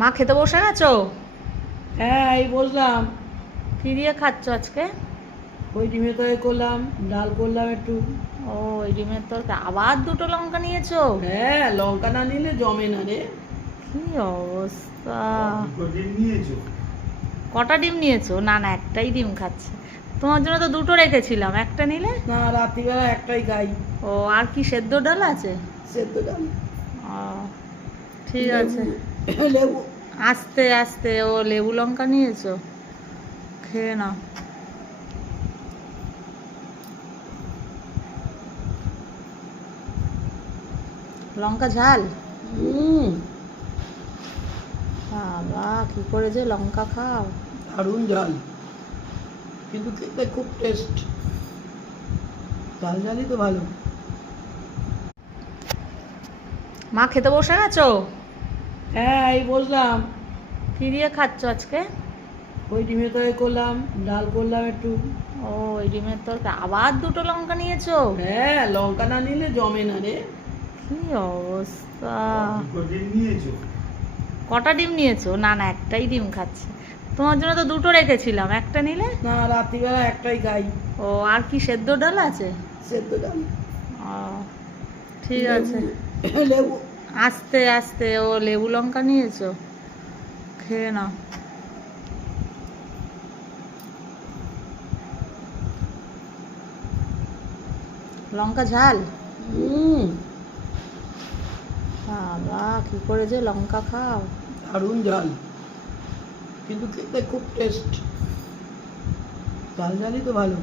মা খেতে বসে গেছো? হ্যাঁ, এই বললাম। কি দিয়ে খাচ্ছ আজকে? ওই ডিমের তরকারি করলাম, ডাল করলাম একটু। ও, ওই ডিমের তরকারি। আবার দুটো লঙ্কা নিয়েছো? হ্যাঁ, লঙ্কা না নিলে জমে না রে। কি অবস্থা! ডিম নিয়েছো? কটা ডিম নিয়েছো? না না, একটাই ডিম খাচ্ছে। তোমার জন্য তো দুটো রেখেছিলাম, একটা নিলে। না, রাত্রিবেলা একটাই খাই। ও, আর কি সেদ্ধ ডাল আছে? সেদ্ধ ডাল। ও, ঠিক আছে। লেবু। আস্তে আস্তে। ও, লেবু লঙ্কা নিয়েছো? খেয়ে নাও। লঙ্কা ঝাল? হুম, বাবা, কি করে যে লঙ্কা খাও! দারুণ ঝাল, কিন্তু খেতে খুব টেস্ট। ঝাল ঝালই তো ভালো। মা খেতে বসে গেছো? হ্যাঁ, এই বললাম। কি দিয়ে খাচ্ছ আজকে? ওই ডিমের তরকারি করলাম, ডাল করলাম একটু। ও, ওই ডিমের তরকারি। আবার দুটো লঙ্কা নিয়েছো? হ্যাঁ, লঙ্কা না নিলে জমে না রে। কি অবস্থা! ডিম নিয়েছো? কটা ডিম নিয়েছো? না না, একটাই ডিম খাচ্ছে। তোমার জন্য তো দুটো রেখেছিলাম, একটা নিলে। না, রাত্রিবেলা একটাই খাই। ও, আর কি সেদ্ধ ডাল আছে? সেদ্ধ ডাল। ও, ঠিক আছে। লেবু। আস্তে আস্তে। ও, লেবু লঙ্কা নিয়েছো? খেয়ে নাও। লঙ্কা ঝাল? হুম, বাবা, কি করে যে লঙ্কা খাও! দারুণ ঝাল, কিন্তু খেতে খুব টেস্ট। ঝাল ঝালই তো ভালো।